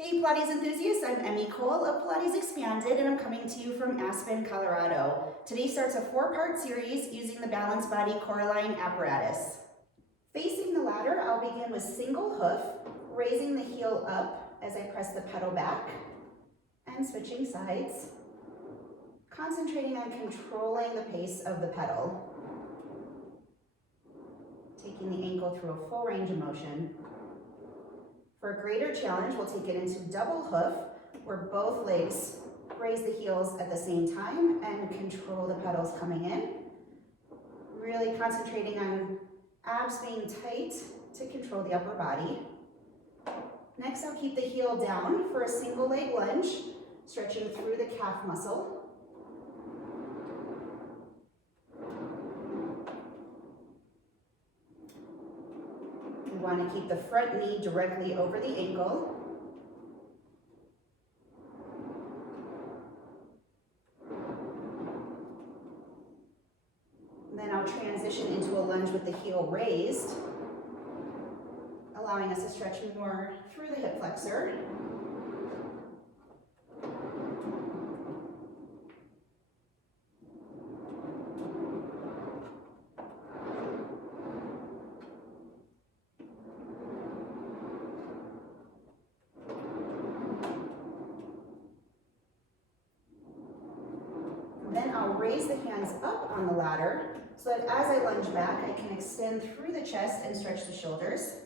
Hey Pilates enthusiasts, I'm Emmy Cole of Pilates Expanded and I'm coming to you from Aspen, Colorado. Today starts a 4-part series using the Balanced Body Corealign apparatus. Facing the ladder, I'll begin with single hoof, raising the heel up as I press the pedal back and switching sides, concentrating on controlling the pace of the pedal, taking the ankle through a full range of motion. For a greater challenge, we'll take it into double hoof, where both legs raise the heels at the same time and control the pedals coming in. Really concentrating on abs being tight to control the upper body. Next, I'll keep the heel down for a single leg lunge, stretching through the calf muscle. We want to keep the front knee directly over the ankle. And then I'll transition into a lunge with the heel raised, allowing us to stretch more through the hip flexor. Then I'll raise the hands up on the ladder so that as I lunge back, I can extend through the chest and stretch the shoulders.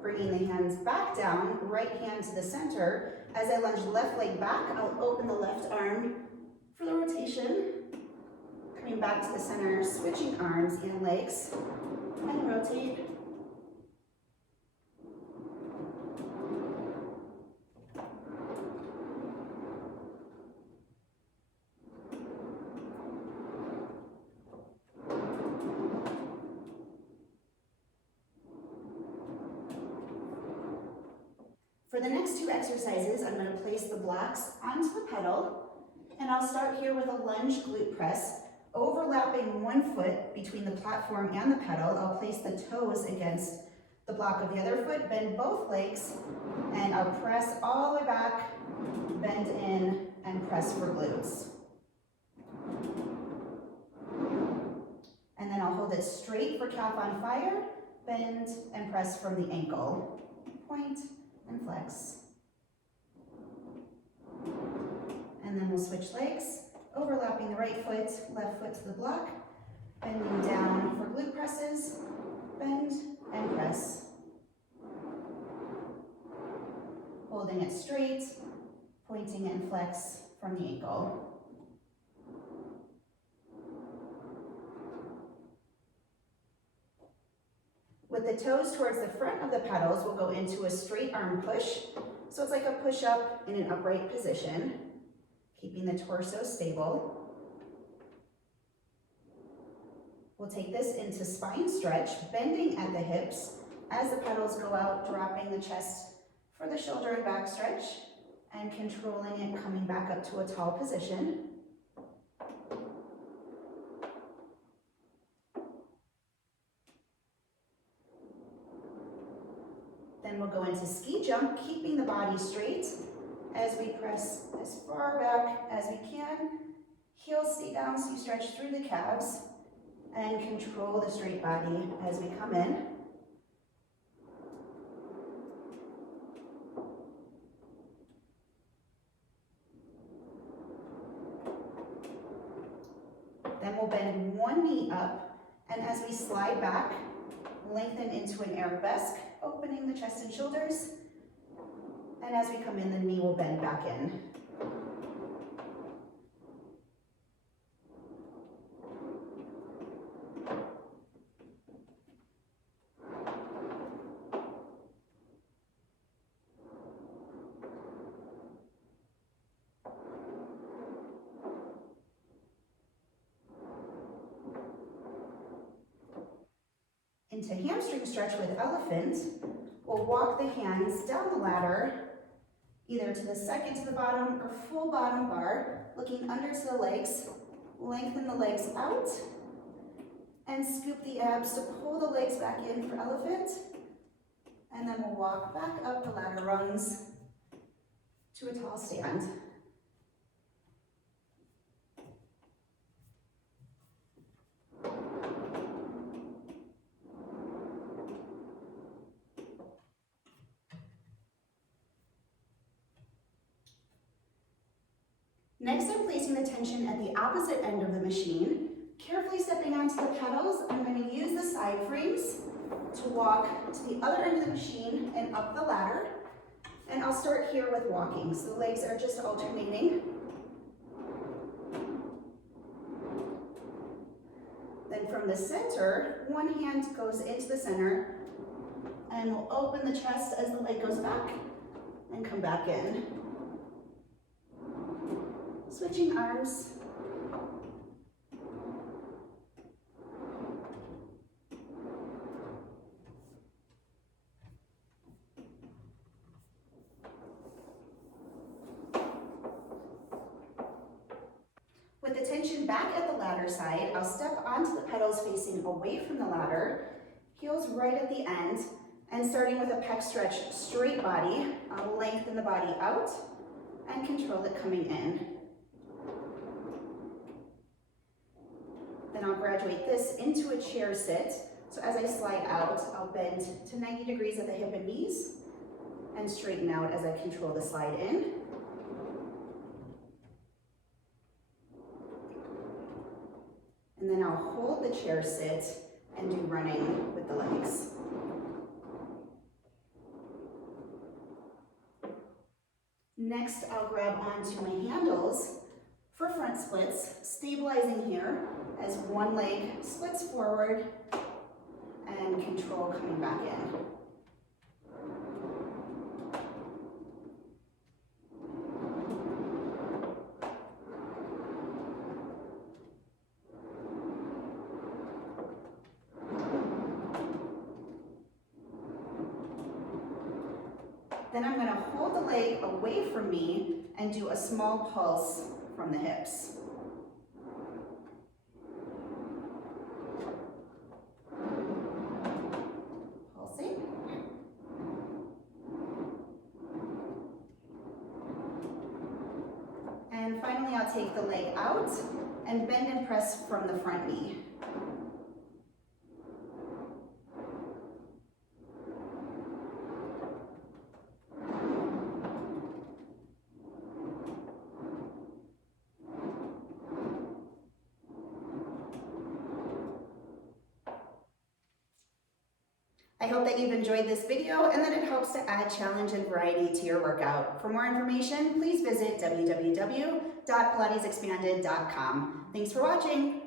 Bringing the hands back down, right hand to the center. As I lunge left leg back, I'll open the left arm for the rotation. Coming back to the center, switching arms and legs, and rotate. For the next 2 exercises, I'm going to place the blocks onto the pedal, and I'll start here with a lunge glute press, overlapping one foot between the platform and the pedal. I'll place the toes against the block of the other foot, bend both legs, and I'll press all the way back, bend in, and press for glutes. And then I'll hold it straight for calf on fire, bend and press from the ankle. Point and flex. And then we'll switch legs, overlapping the right foot, left foot to the block, bending down for glute presses, bend and press. Holding it straight, pointing and flex from the ankle. With the toes towards the front of the pedals, we'll go into a straight arm push. So it's like a push-up in an upright position, keeping the torso stable. We'll take this into spine stretch, bending at the hips. As the pedals go out, dropping the chest for the shoulder and back stretch, and controlling it, coming back up to a tall position. Then we'll go into ski jump, keeping the body straight as we press as far back as we can. Heels stay down so you stretch through the calves and control the straight body as we come in. Then we'll bend one knee up, and as we slide back, lengthen into an arabesque, opening the chest and shoulders. And as we come in, the knee will bend back in. into hamstring stretch with elephant. We'll walk the hands down the ladder, either to the second to the bottom or full bottom bar, looking under to the legs. Lengthen the legs out and scoop the abs to pull the legs back in for elephant. And then we'll walk back up the ladder rungs to a tall stand. Next, I'm placing the tension at the opposite end of the machine. Carefully stepping onto the pedals, I'm going to use the side frames to walk to the other end of the machine and up the ladder. And I'll start here with walking. So the legs are just alternating. Then from the center, one hand goes into the center and we'll open the chest as the leg goes back and come back in. Switching arms. With the tension back at the ladder side, I'll step onto the pedals facing away from the ladder, heels right at the end, and starting with a pec stretch, straight body, I'll lengthen the body out and control it coming in. Then I'll graduate this into a chair sit. So as I slide out, I'll bend to 90 degrees at the hip and knees and straighten out as I control the slide in. And then I'll hold the chair sit and do running with the legs. Next, I'll grab onto my handles for front splits, stabilizing here as one leg splits forward and control coming back in. Then I'm going to hold the leg away from me and do a small pulse from the hips. Pulsing. And finally, I'll take the leg out and bend and press from the front knee. I hope that you've enjoyed this video and that it helps to add challenge and variety to your workout. For more information, please visit www.pilatesexpanded.com. Thanks for watching.